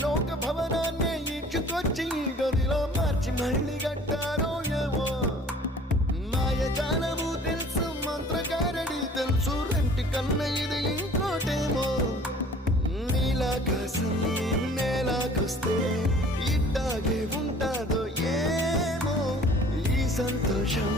లోక భవనాన్ని ఈడ్చుకొచ్చి గదిలో మార్చి మళ్ళీ కట్టారో ఏమో మాయజాలము తెలుసు మంత్రకారడి తెలుసు రెంటి కన్న ఇది ఇంకోటేమో నీలాకాశం నేలాకొస్తే ఇట్టాగే ఉంటాదో ఏమో ఈ సంతోషం